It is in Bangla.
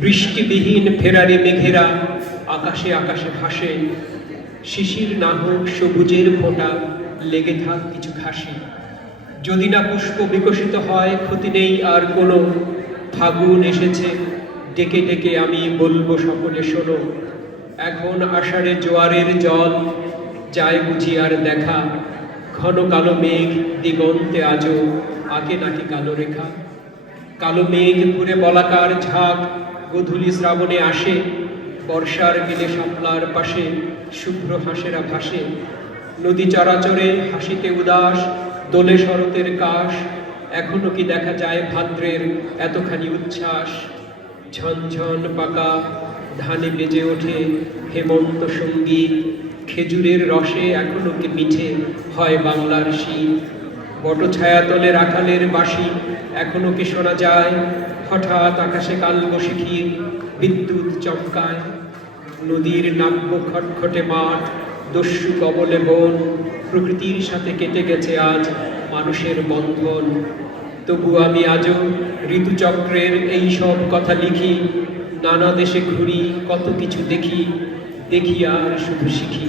বৃষ্টিবিহীন ফেরারি মেঘেরা আকাশে আকাশে ভাসে, শিশির না হোক সবুজের ফোঁটা, লেগে থাক কিছু ঘাসে। যদি না পুষ্প বিকশিত হয় ক্ষতি নেই আর কোনো, ফাগুন এসেছে ডেকে ডেকে আমি বলবো সকলে শোনো। এখন আষাঢ়ে জোয়ারের জল যায় বুঝি আর দেখা, ঘন কালো মেঘ দিগন্তে আজও আগে নাকি কালো রেখা। কালো মেঘ ঘুরে বলাকার ঝাঁক গধূলি শ্রাবণে আসে, বর্ষার বিলে শাপলার পাশে শুভ্র হাঁসেরা ভাসে। নদী চরাচরে হাসিতে উদাস দোলে শরতের কাশ, এখনো কি দেখা যায় ভাদ্রের এতখানি উচ্ছ্বাস। ঝনঝন পাকা ধানে বেজে ওঠে হেমন্ত সঙ্গীত, খেজুরের রসে এখনো কি মিঠে হয় বাংলার শীত। বটছায়াতলে রাখালের বাঁশি এখনো কি শোনা যায়, হঠাৎ আকাশে কালবৈশাখীর বিদ্যুৎ চমকায়। নদীর নাব্য খটখটে মাঠ, দস্যু কবলে বন, প্রকৃতির সাথে কেটে গেছে আজ মানুষের বন্ধন। তবু আমি আজও ঋতুচক্রের এই সব কথা লিখি, নানা দেশে ঘুরি কত কিছু দেখি, দেখি আর শুধু শিখি।